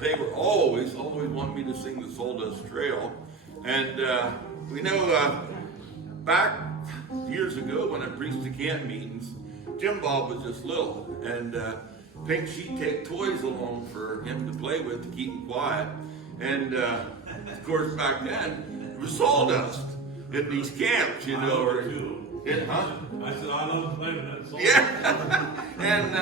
they were always wanting me to sing the Sawdust Trail. And we know back years ago when I preached the camp meetings, Jim Bob was just little, and Pink, she'd take toys along for him to play with to keep him quiet. And of course back then it was sawdust in these camps, you know. I said, I love playing that song. Yeah. And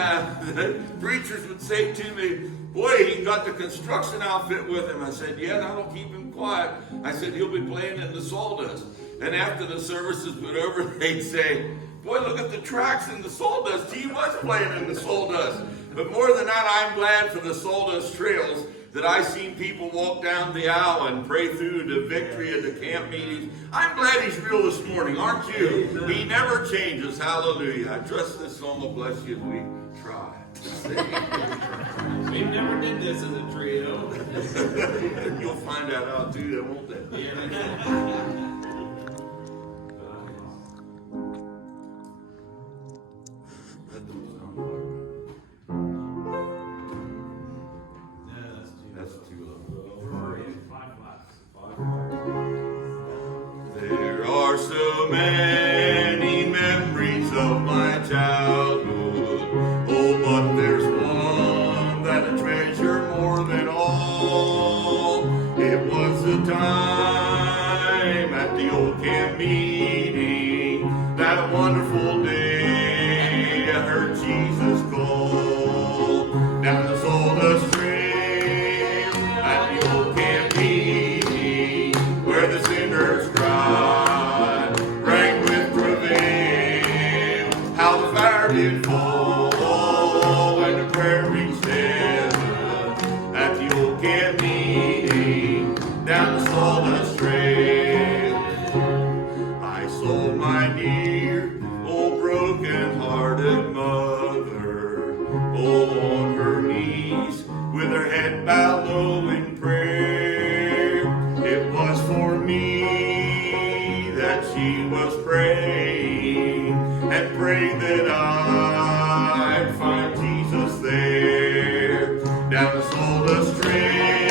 the preachers would say to me, boy, he got the construction outfit with him. I said, yeah, that'll keep him quiet. I said, he'll be playing in the sawdust. And after the services went over, they'd say, boy, look at the tracks in the sawdust. He was playing in the sawdust. But more than that, I'm glad for the sawdust trails that I seen people walk down the aisle and pray through the victory of the camp meetings. I'm glad he's real this morning, aren't you? Amen. He never changes. Hallelujah. I trust this song will bless you as we try. We never did this as a trio. You'll find that out too, won't they? Yeah. That's too low. There are so many memories of my childhood. Oh, but there's one that I treasure more than all. It was the time at the old camp meeting, that wonderful day I heard Jesus call down the sawdust trail at the old camp meeting, where the sinners cried, rang with travail, how the fire did fall when the prayer reached heaven at the old camp meeting, down the sawdust trail. I saw my dear old broken-hearted mother, on her knees with her head bowed low in prayer. It was for me that she was praying, and praying that I'd find Jesus there, down the sawdust trail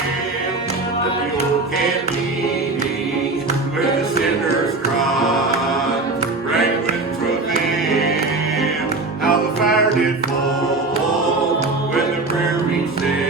at the old camp meeting, where the sinners cried, rang with travail, how the fire did fall when the prayer reached heaven.